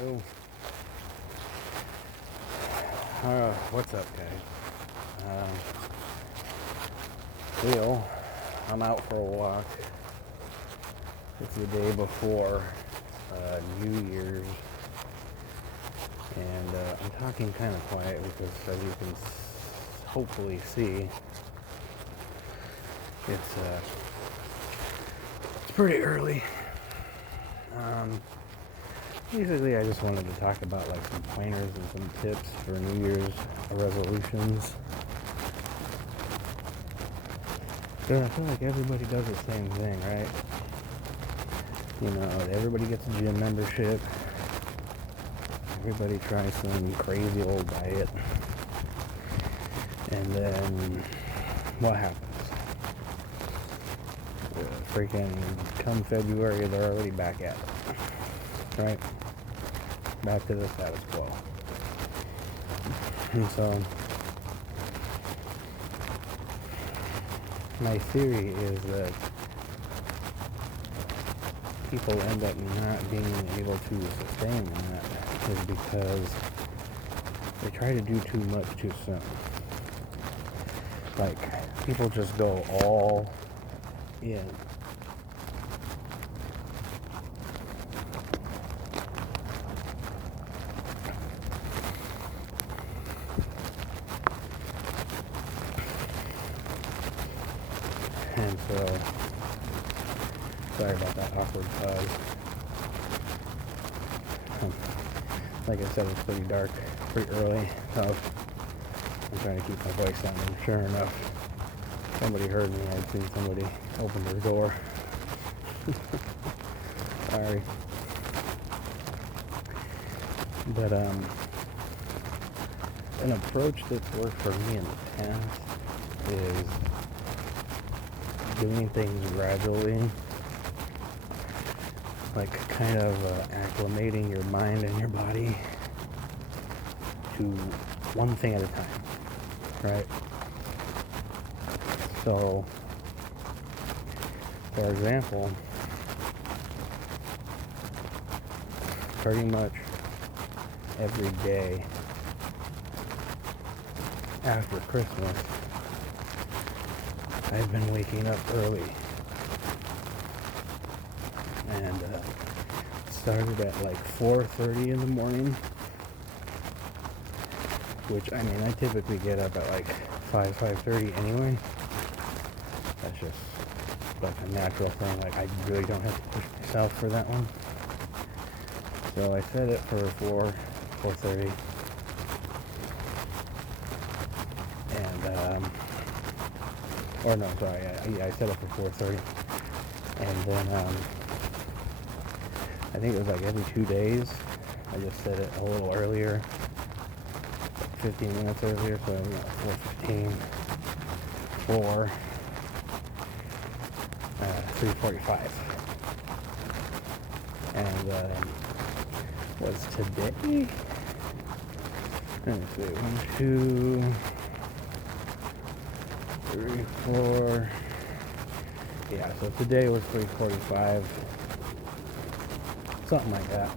go. What's up, guys? I'm out for a walk. It's the day before New Year's, and I'm talking kind of quiet because, as you can hopefully see, it's pretty early. Basically, I just wanted to talk about like some pointers and some tips for New Year's resolutions. Because I feel like everybody does the same thing, right? You know, everybody gets a gym membership. Everybody tries some crazy old diet. And then, what happens? Freaking come February, they're already back at it. Right? Back to the status quo. And so, my theory is that people end up not being able to sustain that is because they try to do too much too soon. Like, people just go all in. And so, sorry about that awkward pause. Like I said, it's pretty dark, pretty early, so I'm trying to keep my voice down. And sure enough, somebody heard me. I'd seen somebody open their door. Sorry. But an approach that's worked for me in the past is doing things gradually, like kind of acclimating your mind and your body to one thing at a time, right? So, for example, pretty much every day after Christmas, I've been waking up early, and started at like 4:30 in the morning, which, I mean, I typically get up at like 5:30 anyway. That's just like a natural thing. Like, I really don't have to push myself for that one. So I set it for 4:30, and or no, sorry, I set it for 4:30, and then I think it was like every 2 days, I just set it a little earlier, like 15 minutes earlier, so 4:15, 3:45, and was today? Let me see, 1, 2, 3, 4. Yeah, so today was 3:45, something like that.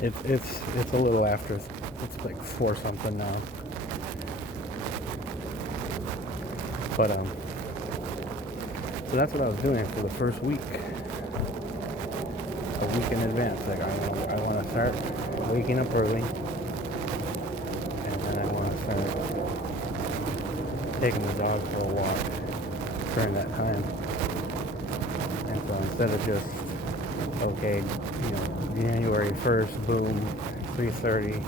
It's a little after. It's like 4 something now. But so that's what I was doing for the first week, a week in advance. Like, I want to start waking up early, and then I want to start taking the dog for a walk during that time. And so instead of just, okay, you know, January 1st, boom, 3:30,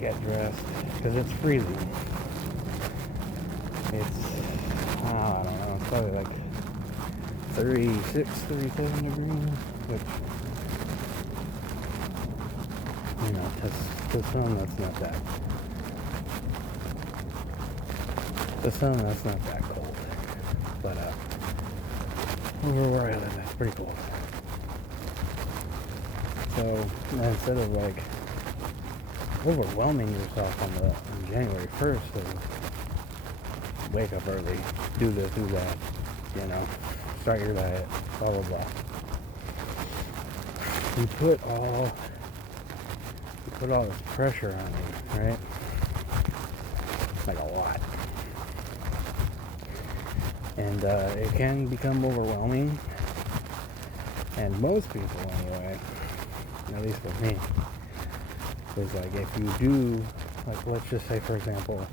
get dressed, because it's freezing. It's, I don't know, it's probably like 36, 37 degrees, which, you know, to some that's not that. To some that's not that cold. But over where I live, that's pretty cold. So instead of like overwhelming yourself on January 1st, and wake up early, do this, do that, you know, start your diet, blah blah blah. You put all put all this pressure on you, right? Like a lot. And it can become overwhelming. And most people, anyway, at least with me, is like if you do, like let's just say for example,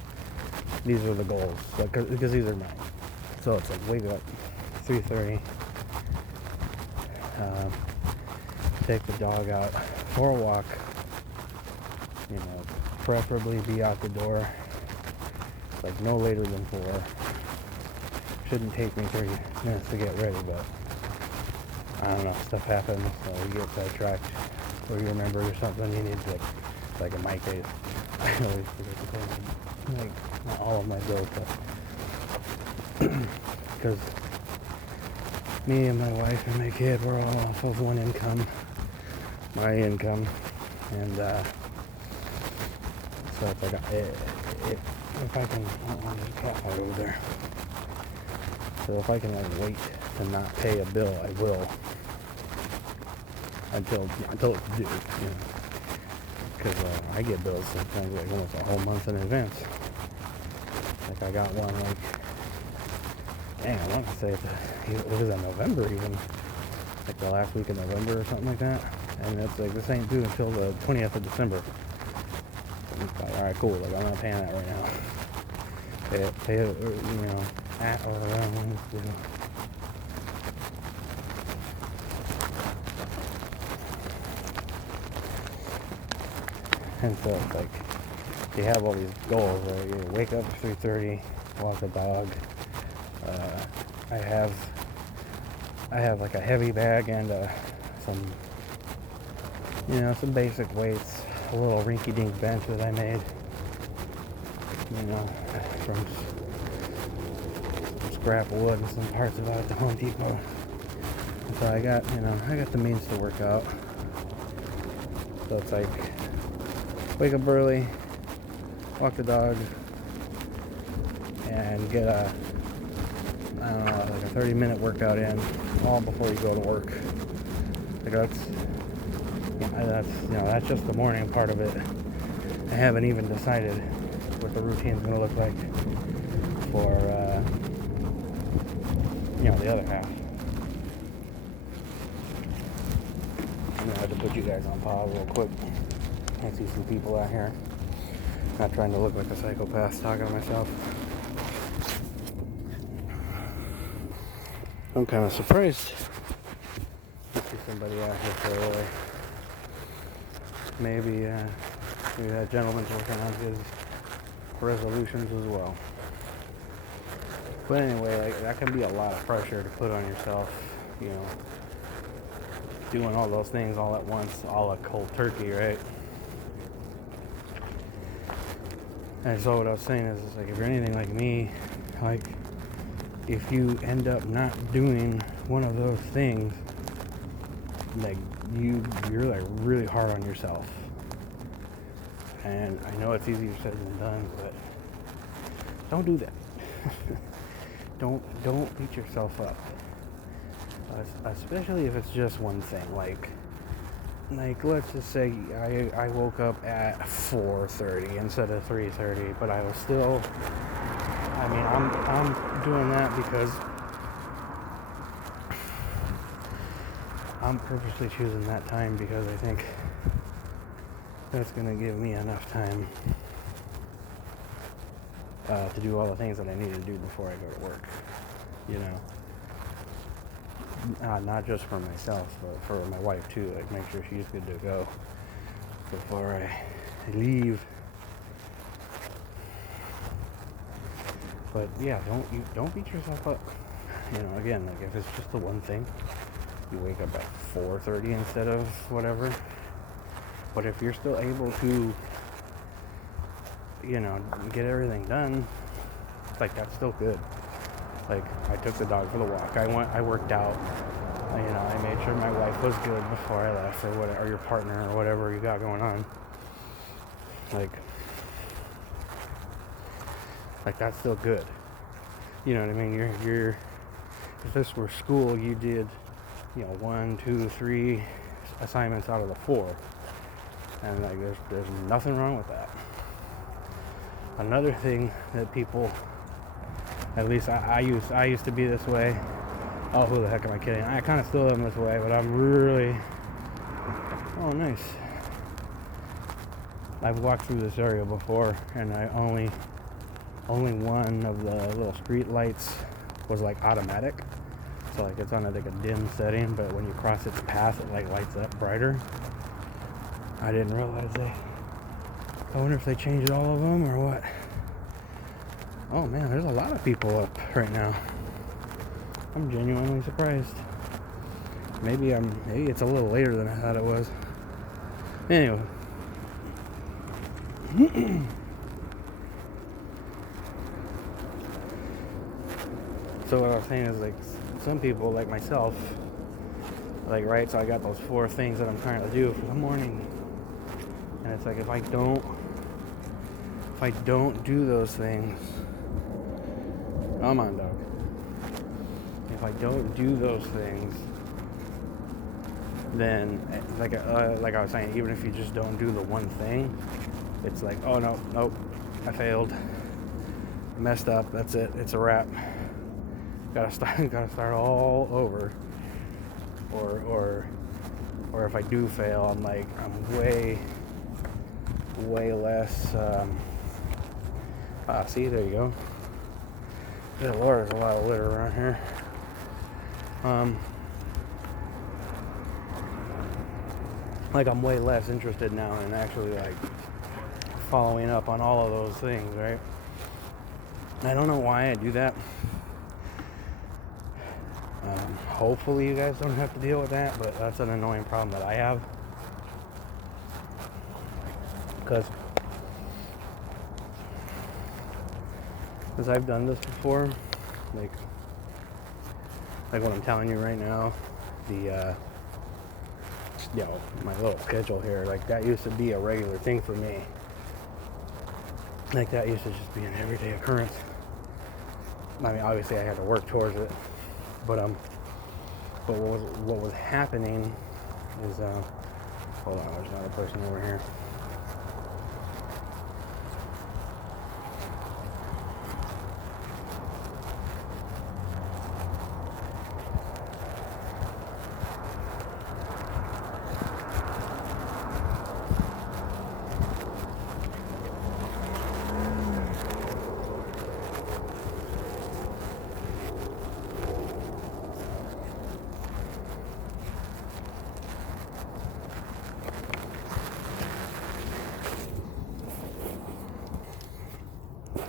these are the goals, like, because these are mine. So it's like wake up 3:30, take the dog out for a walk, you know, preferably be out the door like no later than 4. Shouldn't take me 30 minutes to get ready, but I don't know, stuff happens, so you get sidetracked, or you remember or something, you need to, like in my case, I always forget to pay, like, not all of my bills, but, because me and my wife and my kid, we're all off of one income, my income, and, so it's like, if I can, oh, there's a cat right over there. So if I can like wait to not pay a bill, I will until it's due, you know. Because I get bills sometimes like almost a whole month in advance. Like I got one like, dang, I want to say it was in November even, like the last week of November or something like that. And it's like this ain't due until the 20th of December. So I'm like, all right, cool. Like I'm not paying that right now. Pay it, you know. At or around Wednesday. And so it's like you have all these goals, right? You wake up at 3:30, walk the dog. I have like a heavy bag and some basic weights, a little rinky-dink bench that I made, you know, from scrap wood and some parts of it at the Home Depot. And so I got the means to work out. So it's like wake up early, walk the dog, and get a 30-minute workout in, all before you go to work. Like that's just the morning part of it. I haven't even decided what the routine's gonna look like for the other half. I had to put you guys on pause real quick. I see some people out here. Not trying to look like a psychopath talking to myself. I'm kind of surprised to see somebody out here so early. Maybe that gentleman's working on his resolutions as well. But anyway, that can be a lot of pressure to put on yourself, you know, doing all those things all at once, all a cold turkey, right? And so what I was saying is like, if you're anything like me, like, if you end up not doing one of those things, like, you're like really hard on yourself. And I know it's easier said than done, but don't do that. Don't beat yourself up, especially if it's just one thing. Like let's just say I woke up at 4:30 instead of 3:30, but I was still. I mean, I'm doing that because I'm purposely choosing that time because I think that's gonna give me enough time to do all the things that I need to do before I go to work, you know. Not just for myself, but for my wife too. Like, make sure she's good to go before I leave. But yeah, don't beat yourself up. You know, again, like if it's just the one thing, you wake up at 4:30 instead of whatever. But if you're still able to, you know, get everything done, like that's still good. Like, I took the dog for the walk. I worked out. You know, I made sure my wife was good before I left, or whatever, or your partner, or whatever you got going on. Like that's still good. You know what I mean? You're. If this were school, you did, 1, 2, 3 assignments out of the 4. And like there's nothing wrong with that. Another thing that people, at least I used to be this way. Oh, who the heck am I kidding? I kind of still am this way, but I'm really, oh nice. I've walked through this area before, and I only one of the little street lights was like automatic. So like it's on like a dim setting, but when you cross its path, it like lights up brighter. I didn't realize that. I wonder if they changed all of them or what. Oh man, there's a lot of people up right now. I'm genuinely surprised. Maybe it's a little later than I thought it was. Anyway. So what I was saying is like some people like myself, like right, so I got those 4 things that I'm trying to do for the morning. And it's like if I don't do those things, come on dog. If I don't do those things, then like I was saying, even if you just don't do the one thing, it's like, oh no, nope, I failed, messed up, that's it, it's a wrap. Gotta start all over. Or if I do fail, I'm way less. See, there you go. Good Lord, there's a lot of litter around here. Like I'm way less interested now in actually like following up on all of those things, right? I don't know why I do that. Hopefully you guys don't have to deal with that, but that's an annoying problem that I have. Because I've done this before, like what I'm telling you right now, my little schedule here, like that used to be a regular thing for me. Like that used to just be an everyday occurrence. I mean, obviously I had to work towards it, but what was happening is, hold on, there's another person over here.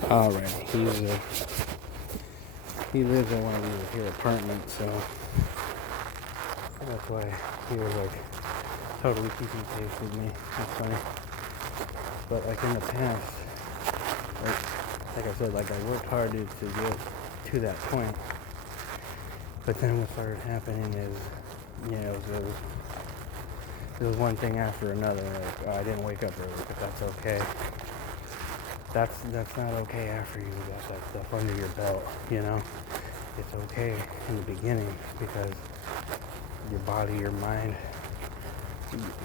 Alright, he lives in one of these here apartments, so that's why he was like totally keeping pace with me. That's funny. But like in the past, like I said, like I worked hard to get to that point. But then what started happening is, there was one thing after another. Like, I didn't wake up early, but that's okay. That's not okay after you got that stuff under your belt, It's okay in the beginning because your body, your mind,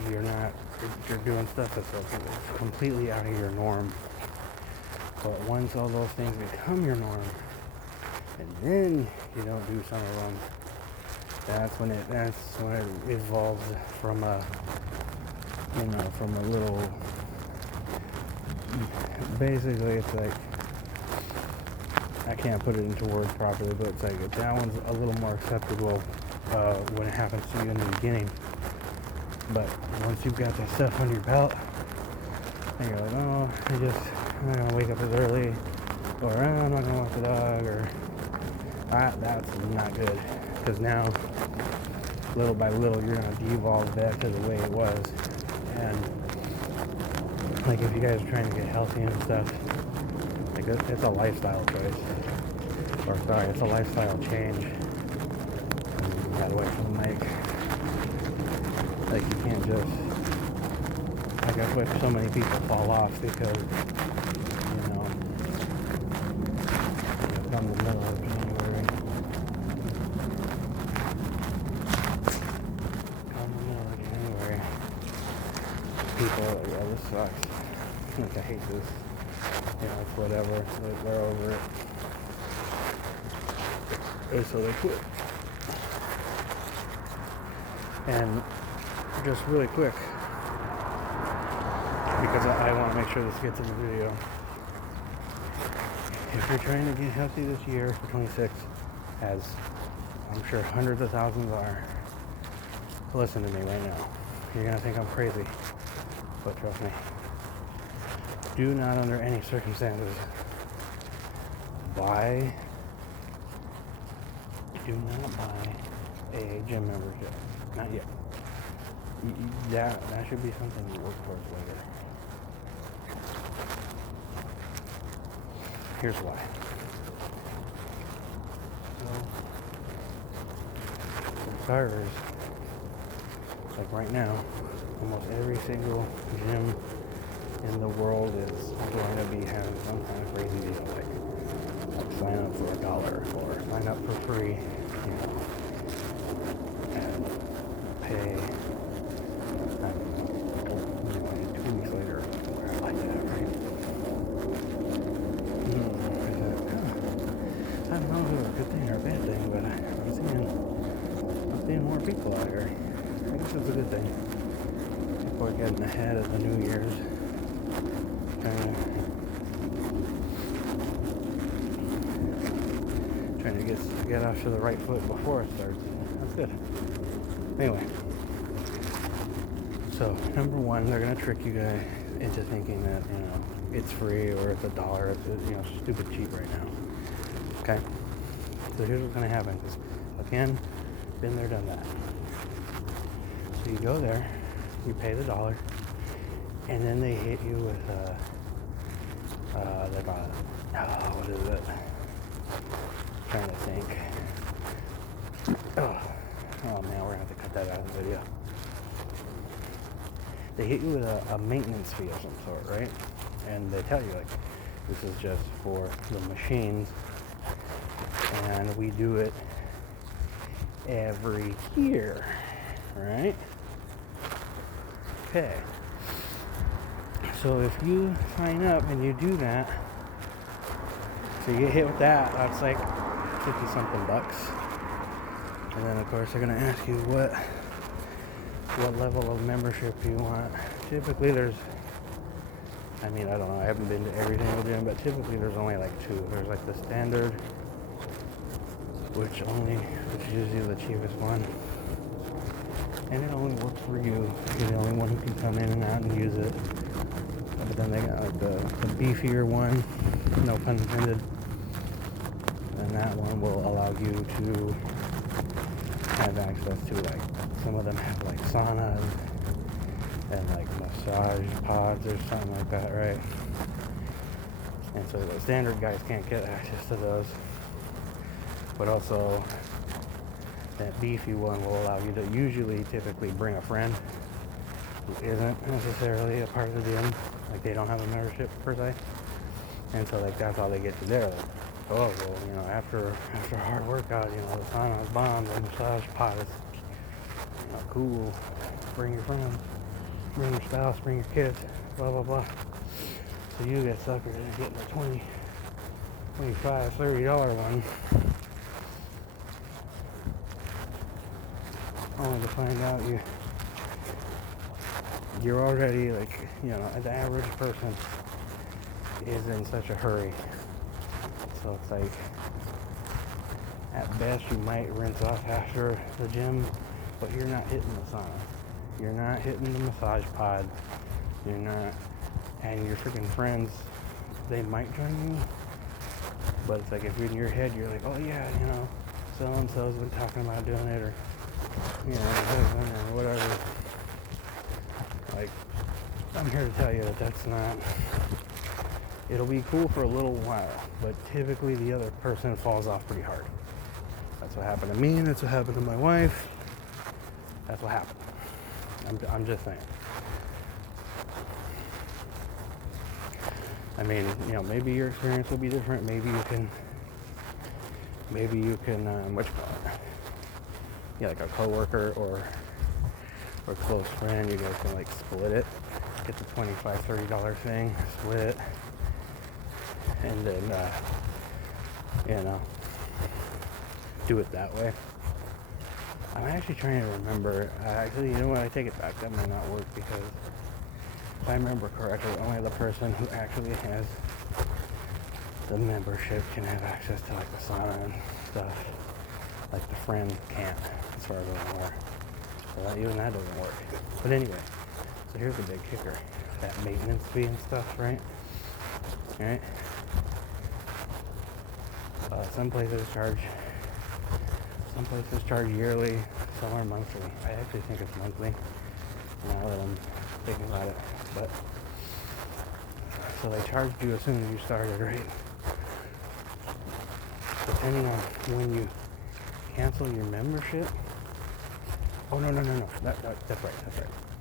you're doing stuff that's completely out of your norm. But once all those things become your norm, and then you don't do some of them, that's when it evolves from a little. Basically, it's like, I can't put it into words properly, but it's like that one's a little more acceptable when it happens to you in the beginning. But once you've got that stuff on your belt, and you're like, oh, I'm not gonna wake up as early, or I'm not gonna walk the dog, or that's not good. Because now, little by little, you're gonna devolve back to the way it was. And like if you guys are trying to get healthy and stuff, like it's a lifestyle choice. Or sorry, it's a lifestyle change. Got away from the mic. Like you can't just, like that's why so many people fall off because, come the middle of January. people are like, yeah, this sucks. Like, I hate this. You know, it's whatever. They're over it. And so they quit. And just really quick, because I want to make sure this gets in the video. If you're trying to get healthy this year for 26, as I'm sure hundreds of thousands are, listen to me right now. You're going to think I'm crazy, but trust me. Do not under any circumstances do not buy a gym membership. Not yet. That should be something you work towards later. Here's why. So, for starters, like right now, almost every single gym in the world is going to be having some kind of crazy deal, like sign up for $1 or sign up for free, you know, and pay, I don't know, 2 weeks later, or like that, right? I don't know if it's a good thing or a bad thing, but I'm seeing more people out here. I guess it's a good thing. People are getting ahead of the New Year's. Trying to get off to the right foot before it starts. That's good. Anyway, so number one, they're gonna trick you guys into thinking that, you know, it's free or it's $1. It's, you know, stupid cheap right now. Okay. So here's what's gonna happen. Because again, been there, done that. So you go there, you pay the $1, and then they hit you with they call it, what is it? I'm trying to think. Oh man, we're gonna have to cut that out of the video. They hit you with a maintenance fee of some sort, right? And they tell you, like, this is just for the machines, and we do it every year, right? Okay. So if you sign up and you do that, so you get hit with that, that's like 50 something bucks. And then of course they're gonna ask you what level of membership you want. Typically there's, I don't know, I haven't been to every single gym, but typically there's only like 2. There's like the standard, which is usually the cheapest one. And it only works for you. You're the only one who can come in and out and use it. But then they got like the beefier one, no pun intended. And that one will allow you to have access to, like, some of them have like sauna and like massage pods or something like that, right? And so the standard guys can't get access to those. But also, that beefy one will allow you to typically bring a friend who isn't necessarily a part of the gym. Like, they don't have a membership per se. And so, like, that's all they get to there. Like, oh, well, you know, after a hard workout, you know, the sauna is bomb, the massage pot is, you know, cool. Bring your friends, bring your spouse, bring your kids, blah, blah, blah. So you get suckers and getting the $20, $25, $30 one. Only to find out you're already, like, you know, the average person is in such a hurry. So it's like, at best you might rinse off after the gym, but you're not hitting the sauna. You're not hitting the massage pod. You're not, and your freaking friends, they might join you, but it's like, if in your head you're like, oh yeah, you know, so-and-so's been talking about doing it, or, you know, or whatever. Like, I'm here to tell you that that's not, it'll be cool for a little while, but typically the other person falls off pretty hard. That's what happened to me, and that's what happened to my wife. That's what happened. I'm just saying. I mean, you know, maybe your experience will be different. Maybe you can, what you call it? Yeah, like a coworker or close friend, you guys can, like, split it. get the $25-$30 thing, split it, and then do it that way. I'm actually trying to remember. Actually, you know what? I take it back. That might not work because if I remember correctly, only the person who actually has the membership can have access to like the sauna and stuff. Like the friend can't, as far as I'm aware. So even that doesn't work. But anyway, so here's the big kicker: that maintenance fee and stuff, right? Right. Some places charge yearly, some are monthly. I actually think it's monthly, now that I'm thinking about it. But so they charged you as soon as you started, right? Depending on when you cancel your membership. Oh no! That's right.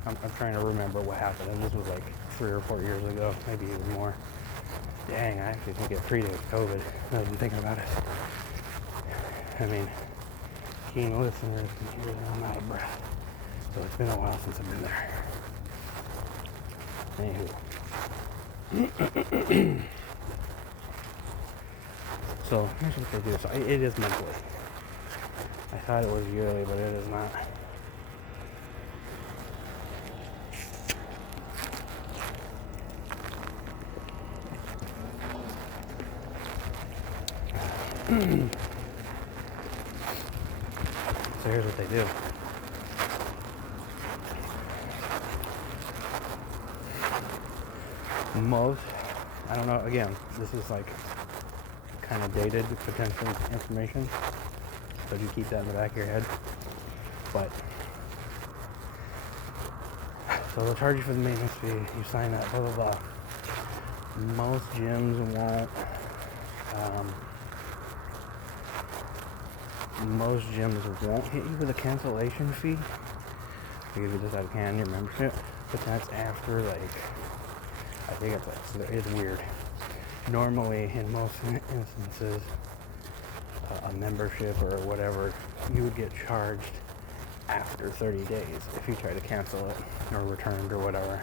I'm trying to remember what happened, and this was like 3 or 4 years ago, maybe even more. Dang, I actually think it predates COVID. Now that I'm thinking about it. I mean, keen listeners can hear that I'm out of breath. So it's been a while since I've been there. Anywho. So here's what they do. So it is monthly. I thought it was yearly, but it is not. So here's what they do. Most, I don't know, again, this is like kind of dated potential information, so you keep that in the back of your head. But so they'll charge you for the maintenance fee, you sign up, blah blah blah. Most gyms won't hit you with a cancellation fee because you just have to can your membership, but that's after like, I think it's weird. Normally, in most instances, a membership or whatever, you would get charged after 30 days if you try to cancel it or returned or whatever.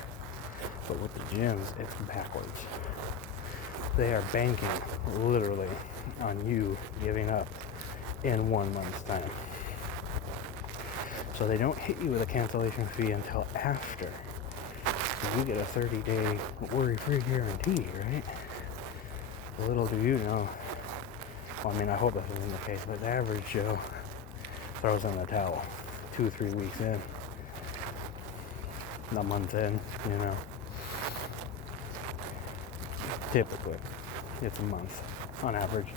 But with the gyms, it's backwards. They are banking literally on you giving up in 1 month's time. So they don't hit you with a cancellation fee until after. You get a 30-day worry-free guarantee, right? Little do you know. Well, I mean, I hope that isn't the case, but the average Joe throws in the towel 2-3 weeks in, a month in, you know. Typically, it's a month on average.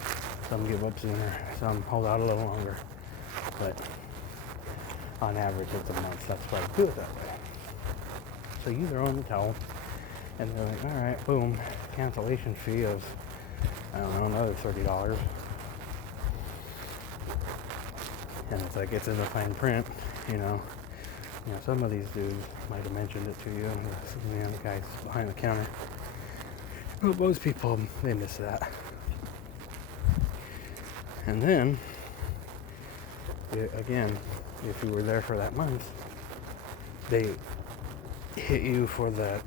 Some give up sooner, some hold out a little longer, but on average, it's a month. That's why I do it that way. So you throw in the towel, and they're like, all right, boom, cancellation fee of, I don't know, another $30. And it's like, it's in the fine print, you know. You know, some of these dudes might have mentioned it to you, and the guys behind the counter. But most people, they miss that. And then, again, if you were there for that month, they hit you for that,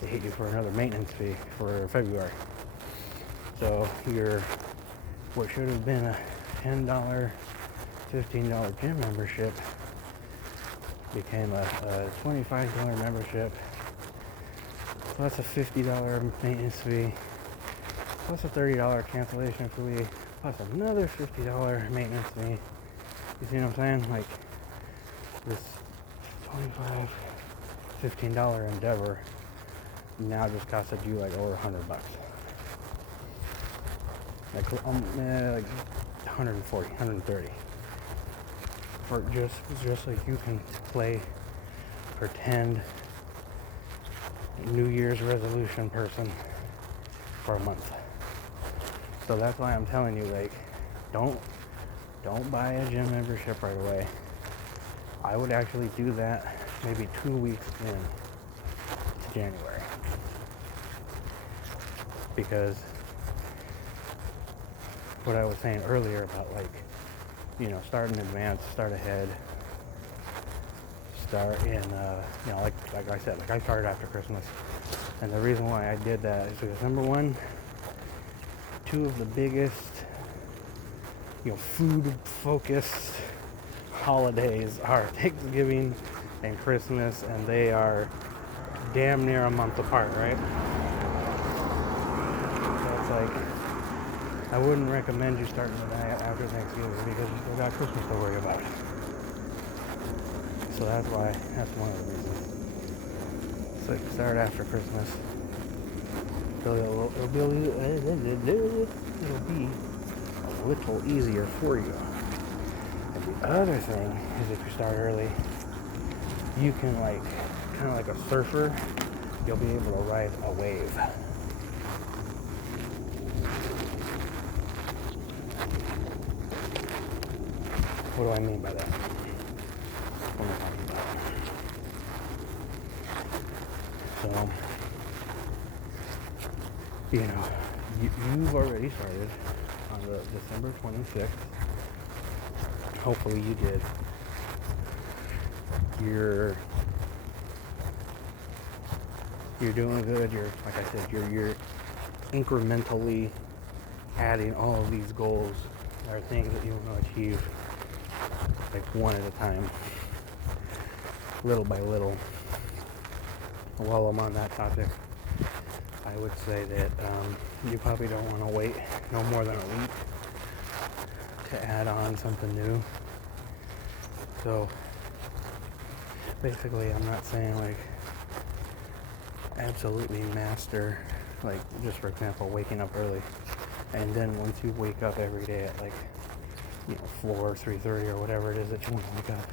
they hit you for another maintenance fee for February. So what should have been a $10, $15 gym membership became a $25 membership, plus a $50 maintenance fee, plus a $30 cancellation fee, plus another $50 maintenance fee. You see what I'm saying? Like this $25, $15 endeavor now just costed you like over $100. Like 140, 130. For just like you can play pretend New Year's resolution person for a month. So that's why I'm telling you, like, don't buy a gym membership right away. I would actually do that maybe 2 weeks in January. Because what I was saying earlier about, like, you know, start in advance, start ahead, start in, like I said, like I started after Christmas. And the reason why I did that is because, number one, two of the biggest, food-focused holidays are Thanksgiving and Christmas, and they are damn near a month apart, right? So it's like, I wouldn't recommend you starting the diet after Thanksgiving because you still got Christmas to worry about. So that's one of the reasons. So start after Christmas. It'll be a little easier for you. And the other thing is, if you start early, you can, like, kind of like a surfer, you'll be able to ride a wave. What do I mean by that? What am I talking about? So, you've already started on the December 26th. Hopefully you did. You're doing good. Like I said, you're incrementally adding all of these goals or things that you want to achieve, like one at a time, little by little. While I'm on that topic, I would say that you probably don't want to wait no more than a week to add on something new. So basically, I'm not saying like absolutely master, like just for example, waking up early, and then once you wake up every day at like 4, 3:30 or whatever it is that you want to wake up.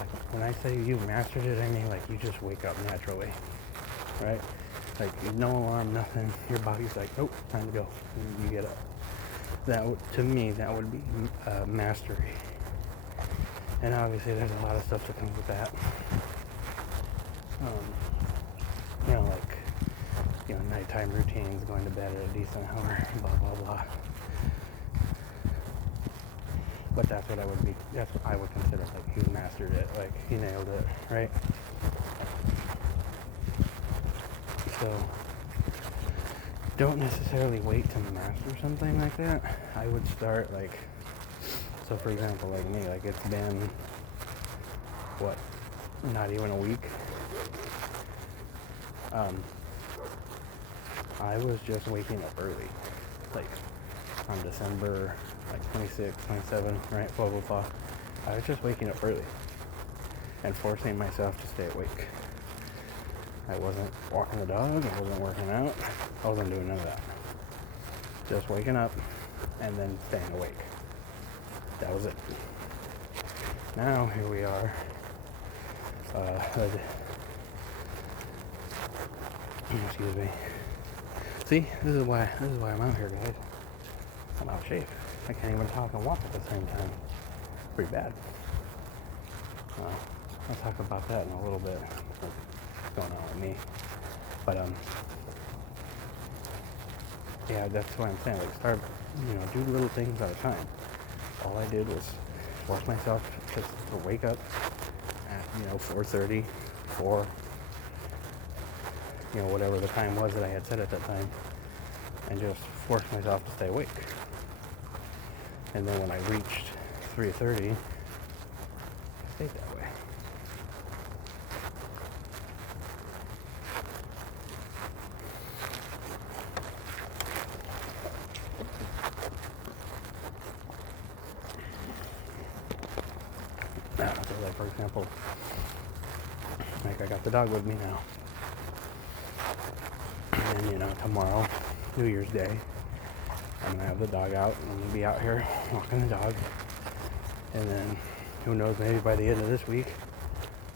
Like when I say you mastered it, I mean like you just wake up naturally, right? Like no alarm, nothing. Your body's like, oh, time to go. And you get up. To me, that would be mastery. And obviously, there's a lot of stuff that comes with that. Nighttime routines, going to bed at a decent hour, blah blah blah. But that's what I would consider like he mastered it, like he nailed it, right? So don't necessarily wait to master something like that. I would start so for example, like me, like it's been not even a week. I was just waking up early, like on December 26, 27, right, 12 o'clock. I was just waking up early and forcing myself to stay awake. I wasn't walking the dog, I wasn't working out, I wasn't doing none of that. Just waking up and then staying awake. That was it. Now, here we are. Excuse me. See, this is why I'm out here, guys. I'm out of shape. I can't even talk and walk at the same time. Pretty bad. I'll talk about that in a little bit. What's going on with me? But yeah, that's what I'm saying. Like, start, do little things at a time. All I did was force myself to wake up at 4:30, 4. Whatever the time was that I had set at that time, and just force myself to stay awake. And then when I reached 3:30, I stayed that way. So like for example, like I got the dog with me now. And tomorrow, New Year's Day, I'm gonna have the dog out and I'm gonna be out here walking the dog. And then who knows, maybe by the end of this week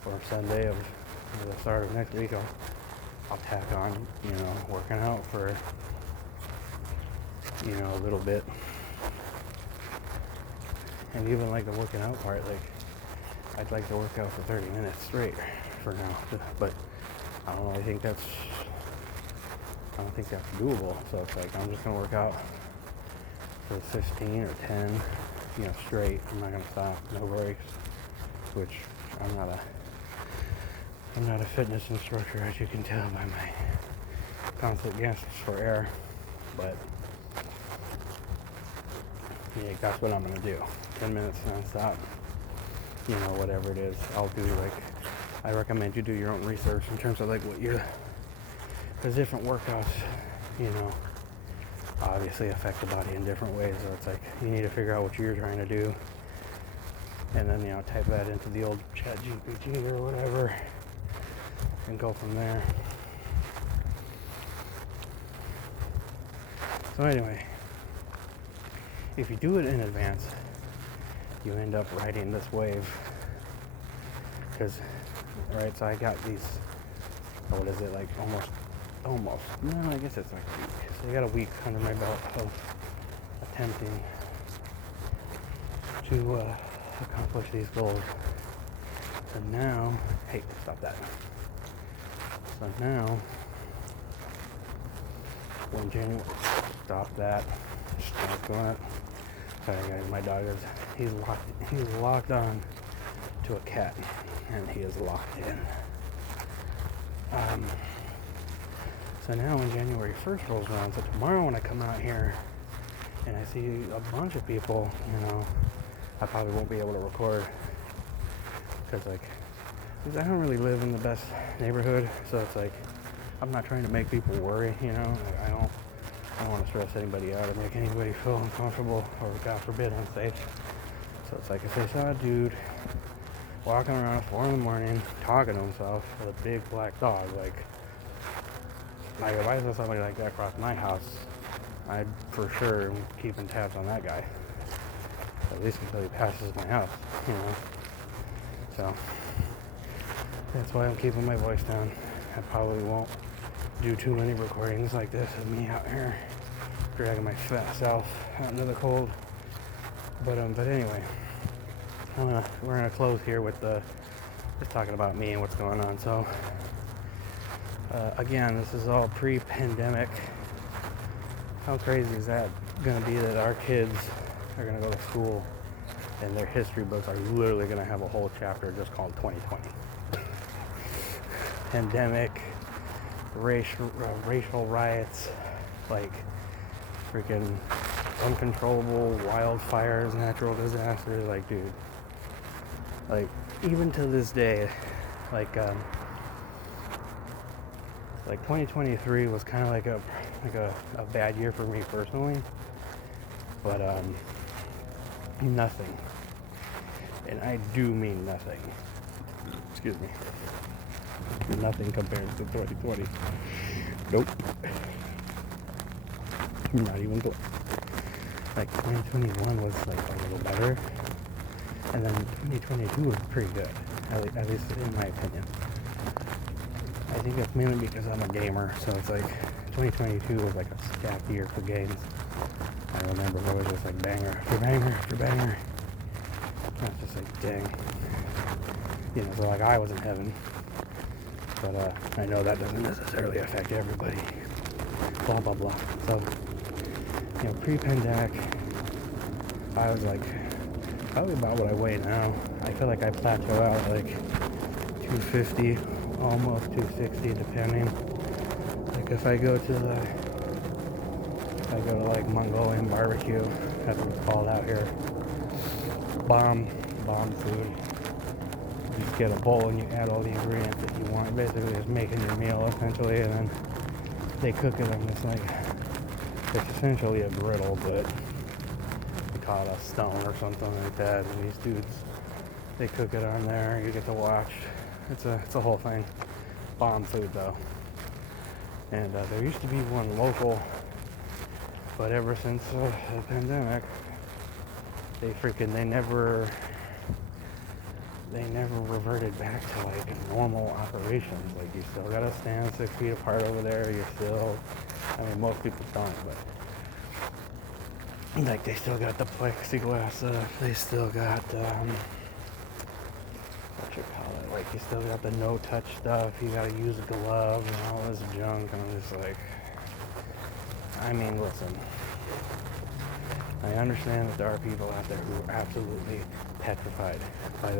or Sunday of the start of next week, I'll tack on, working out for a little bit. And even like the working out part, like I'd like to work out for 30 minutes straight for now, but I don't know, I don't think that's doable. So it's like I'm just gonna work out for 15 or 10, straight. I'm not gonna stop, no breaks, which I'm not I'm not a fitness instructor, as you can tell by my constant gasps for air, but yeah, that's what I'm gonna do. 10 minutes non-stop, you know, whatever it is. I'll do, like, I recommend you do your own research in terms of, like, what you, because different workouts, you know, obviously affect the body in different ways. So it's like, you need to figure out what you're trying to do, and then, you know, type that into the old chat GPT or whatever, and go from there. So anyway, if you do it in advance, you end up riding this wave. Because, right, so I got these, what is it, like almost, no, I guess it's like a week. So I got a week under my belt of attempting to accomplish these goals. So now, hey, stop that. So now, when January, stop that, stop doing it. Sorry guys, my dog is, he's locked on to a cat, and he is locked in. So now when January 1st rolls around, so tomorrow when I come out here and I see a bunch of people, you know, I probably won't be able to record, because like, I don't really live in the best neighborhood, so it's like, I'm not trying to make people worry, you know. Like, I don't want to stress anybody out or make anybody feel uncomfortable or, God forbid, unsafe. So it's like, if I saw a dude walking around at 4 in the morning talking to himself with a big black dog, like if I saw somebody like that across my house, I'd for sure be keeping tabs on that guy, at least until he passes my house, you know. So that's why I'm keeping my voice down. I probably won't do too many recordings like this of me out here dragging my fat self out into the cold. But anyway, we're gonna close here with just talking about me and what's going on. So again, this is all pre-pandemic. How crazy is that gonna be that our kids are gonna go to school and their history books are literally gonna have a whole chapter just called 2020? Pandemic, racial riots, like freaking uncontrollable wildfires, natural disasters. Like, dude, like even to this day, like 2023 was kind of like a bad year for me personally, but nothing, and I do mean nothing. Excuse me. Nothing compared to 2020. Nope. Not even close. Like 2021 was like a little better, and then 2022 was pretty good, at least in my opinion. I think it's mainly because I'm a gamer, so it's like 2022 was like a stacked year for games. I remember it was just like banger after banger after banger. I was just like, dang. You know, so like I was in heaven. But I know that doesn't necessarily affect everybody. Blah, blah, blah. So, you know, pre-pandemic, I was like, probably about what I weigh now. I feel like I plateau out at like 250, almost 260, depending. Like if I go to like Mongolian barbecue, that's what it's called out here. Bomb food. You just get a bowl and you add all the ingredients that you want. Basically, just making your meal essentially, and then they cook it on this like, it's essentially a griddle, but we call it a stone or something like that. And these dudes, they cook it on there. You get to watch. It's a whole thing. Bomb food though. And there used to be one local, but ever since the pandemic, they never reverted back to like normal operations. Like you still gotta stand 6 feet apart over there. I mean most people don't, but like they still got the plexiglass. They still got what you call it? Like you still got the no touch stuff. You gotta use gloves and all this junk. And I'm just like, I mean, listen. I understand that there are people out there who are absolutely petrified by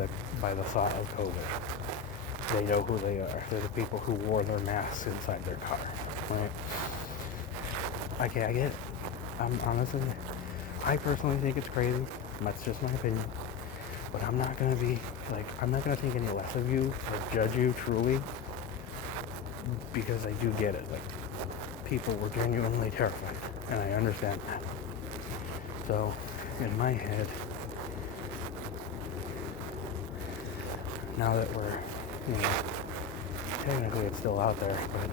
the thought of COVID. they know who they are. They're the people who wore their masks inside their car, right? Okay, I get it. Honestly, I personally think it's crazy. That's just my opinion. But I'm not going to be, like, I'm not going to think any less of you or judge you truly, because I do get it. Like, people were genuinely terrified, and I understand that. So, in my head, now that we're, technically it's still out there, but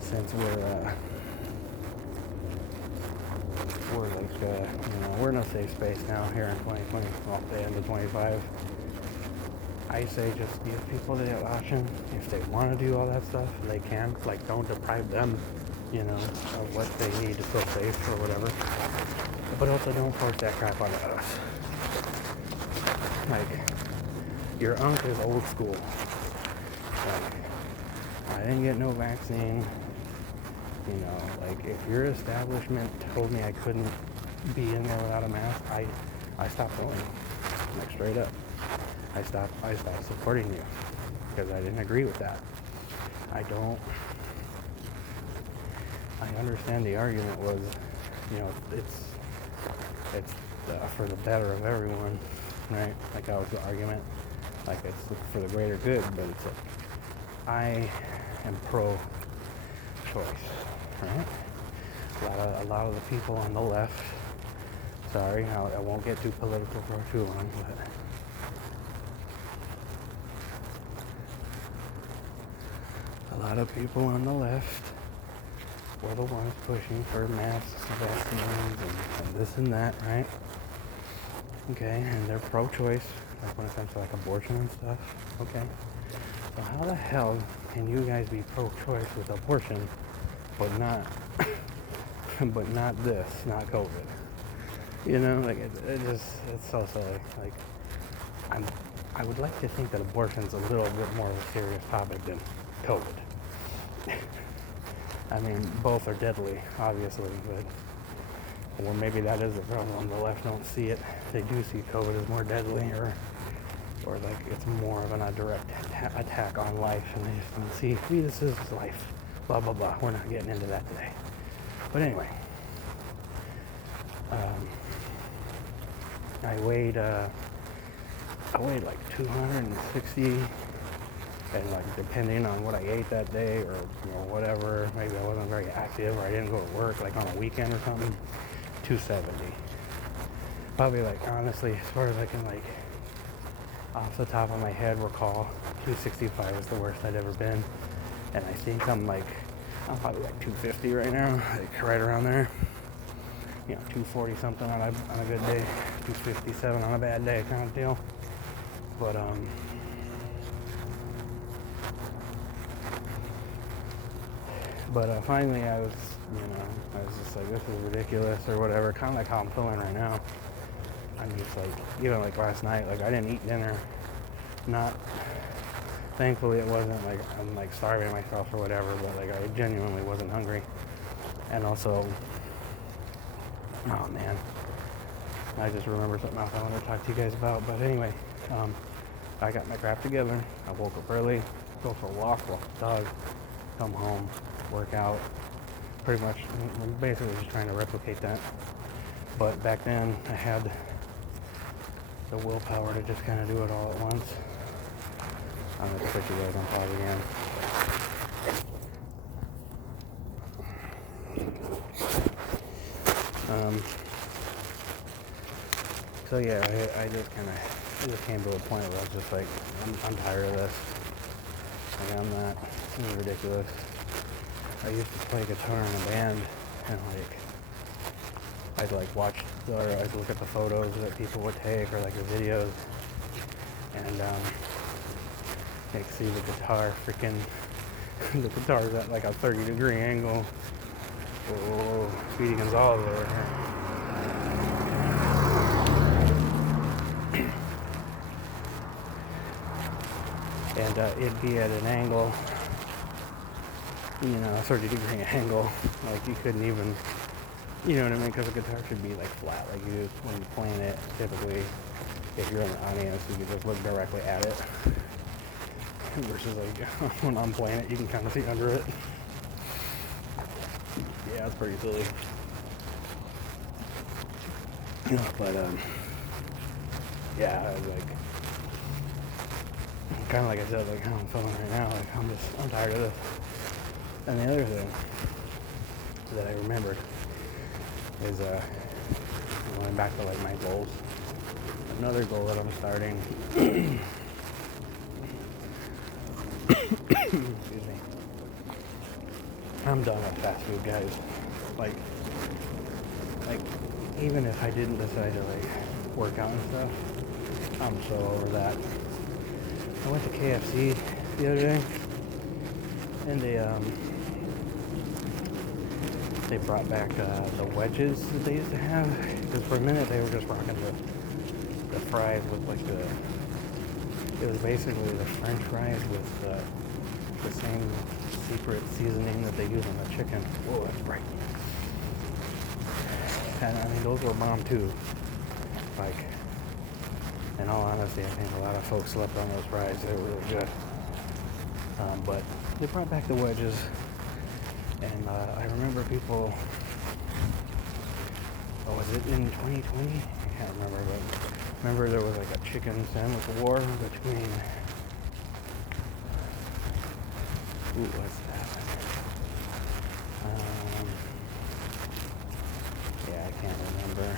since we're like, we're in a safe space now here in 2020, well, the end of 25. I say just give people the option. If they want to do all that stuff, they can. Like, don't deprive them, of what they need to feel safe or whatever. But also don't force that crap on us. Like, your unk is old school. Like, I didn't get no vaccine. Like, if your establishment told me I couldn't be in there without a mask, I stopped going. Like, straight up. I stopped supporting you because I didn't agree with that. I understand the argument was, it's for the better of everyone, right? Like, that was the argument. Like, it's for the greater good, but it's like, I am pro-choice, right? A lot of the people on the left, sorry, I won't get too political for too long, but a lot of people on the left were the ones pushing for masks, vaccines, and this and that, right? Okay, and they're pro-choice, like when it comes to like abortion and stuff. Okay, so how the hell can you guys be pro-choice with abortion, but not this, not COVID? Like it's so silly. Like, I would like to think that abortion's a little bit more of a serious topic than COVID. I mean, both are deadly, obviously, or maybe that is the problem. The left don't see it. They do see COVID as more deadly, or like it's more of a direct attack on life, and they just don't see, this is life, blah, blah, blah. We're not getting into that today. But anyway, I weighed like 260, and like depending on what I ate that day or whatever, maybe I wasn't very active or I didn't go to work like on a weekend or something, 270. Probably, like, honestly, as far as I can, like, off the top of my head recall, 265 is the worst I'd ever been, and I think I'm probably like 250 right now, like right around there. 240 something on a good day, 257 on a bad day, kind of deal. But finally I was just like, this is ridiculous or whatever, kind of like how I'm feeling right now. I'm just like, even like last night, like I didn't eat dinner. Thankfully it wasn't like I'm like starving myself or whatever, but like I genuinely wasn't hungry. And also, oh man, I just remembered something else I wanted to talk to you guys about. But anyway, I got my crap together. I woke up early, go for a walk the dog, come home, work out. Pretty much, I'm basically just trying to replicate that. But back then, I had the willpower to just kind of do it all at once. I'm going to put you guys on pause again. So yeah, I just came to a point where I was just like, I'm tired of this. Like, I'm not, this is ridiculous. I used to play guitar in a band, and like, I'd look at the photos that people would take, or like the videos, and see the guitar the guitar's at like a 30-degree angle. Oh, Speedy Gonzalez over here. And it'd be at an angle, a 30-degree angle, like you couldn't even, you know what I mean, because the guitar should be like flat, like you, when you're playing it, typically, if you're in the audience, you could just look directly at it. versus like when I'm playing it, you can kind of see under it. Yeah, it's pretty silly. But yeah, like kind of like I said, like how I'm feeling right now. Like I'm tired of this. And the other thing that I remembered is going back to like my goals. Another goal that I'm starting. Excuse me. I'm done with fast food, guys. Like even if I didn't decide to like work out and stuff, I'm so over that. I went to KFC the other day, and they brought back the wedges that they used to have. Because for a minute they were just rocking the fries with like it was basically the French fries with the same secret seasoning that they use on the chicken. Whoa, that's bright. And I mean, those were bomb too. Like, in all honesty, I think a lot of folks slept on those fries. They were really good. But they brought back the wedges, and I remember people. Oh, was it in 2020? I can't remember, but remember there was like a chicken sandwich war between. Ooh, what's that? Yeah, I can't remember.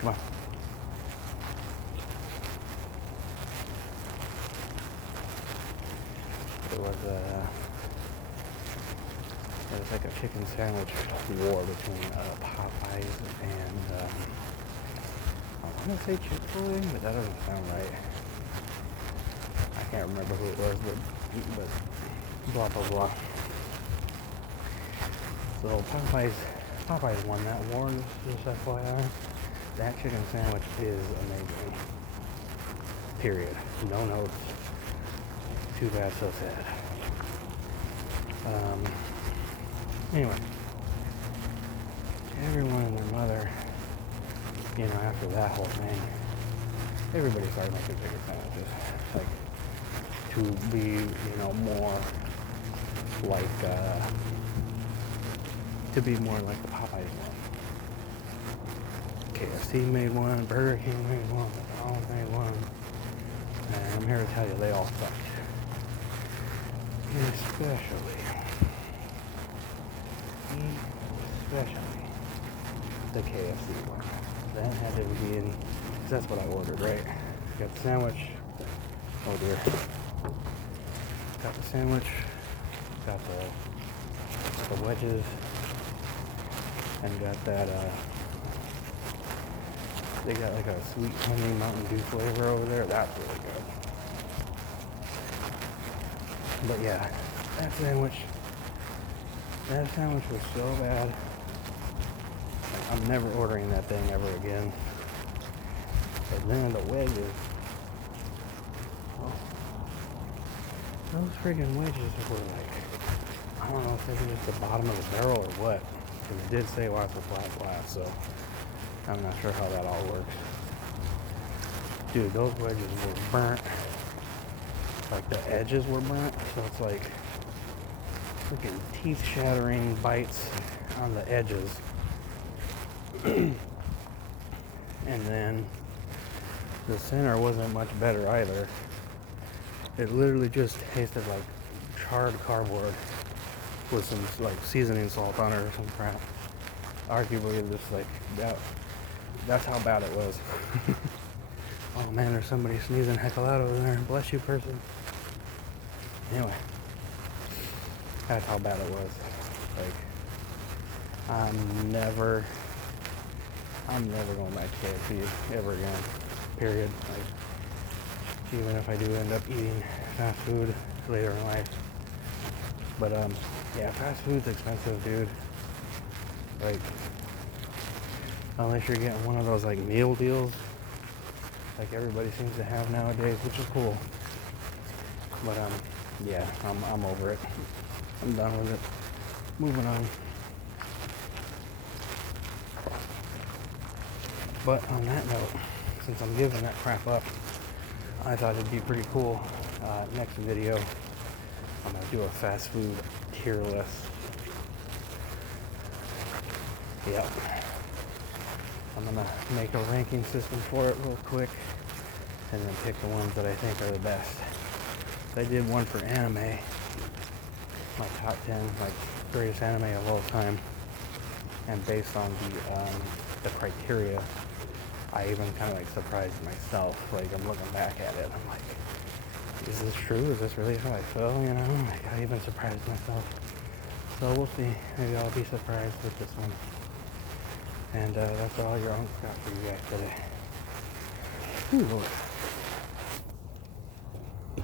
Come on. It was like a chicken sandwich war between Popeyes and I want to say Chick-fil-A, but that doesn't sound right. I can't remember who it was, but blah blah blah. So Popeyes won that war. Just FYI, that chicken sandwich is amazing. Period. No notes. Too bad, so sad. Anyway, everyone and their mother, after that whole thing, everybody started making bigger sandwiches, like to be, more like, to be more like the Popeyes one. KFC made one, Burger King made one, McDonald's made one, and I'm here to tell you they all suck. Especially the KFC one. That had to be in, because that's what I ordered, right? Got the sandwich. Oh dear. Got the sandwich. Got the wedges. And got that, they got like a sweet honey Mountain Dew flavor over there. That's really good. But yeah, that sandwich was so bad. Like, I'm never ordering that thing ever again. But then the wedges, those friggin' wedges were like, I don't know if they were just the bottom of the barrel or what. Because it did say lots of flat glass, so I'm not sure how that all works. Dude, those wedges were burnt. Like the edges were burnt, so it's like freaking teeth-shattering bites on the edges. And then the center wasn't much better either. It literally just tasted like charred cardboard with some like seasoning salt on it or some crap. Arguably, just like that's how bad it was. Oh man, there's somebody sneezing heck loud over there. Bless you, person. Anyway, that's how bad it was. Like, I'm never going back to KFC ever again. Period. Like, even if I do end up eating fast food later in life. But yeah, fast food's expensive, dude. Like, unless you're getting one of those like meal deals, like everybody seems to have nowadays, which is cool. But yeah, I'm over it. I'm done with it. Moving on. But on that note, since I'm giving that crap up, I thought it'd be pretty cool. Next video, I'm gonna do a fast food tier list. Yep. I'm gonna make a ranking system for it real quick, and then pick the ones that I think are the best. I did one for anime, my top 10, like greatest anime of all time, and based on the criteria, I even kind of like surprised myself. Like I'm looking back at it, I'm like, is this true? Is this really how I feel? You know, like I even surprised myself. So we'll see. Maybe I'll be surprised with this one. And that's all your uncle got for you guys today. Ooh, Lord.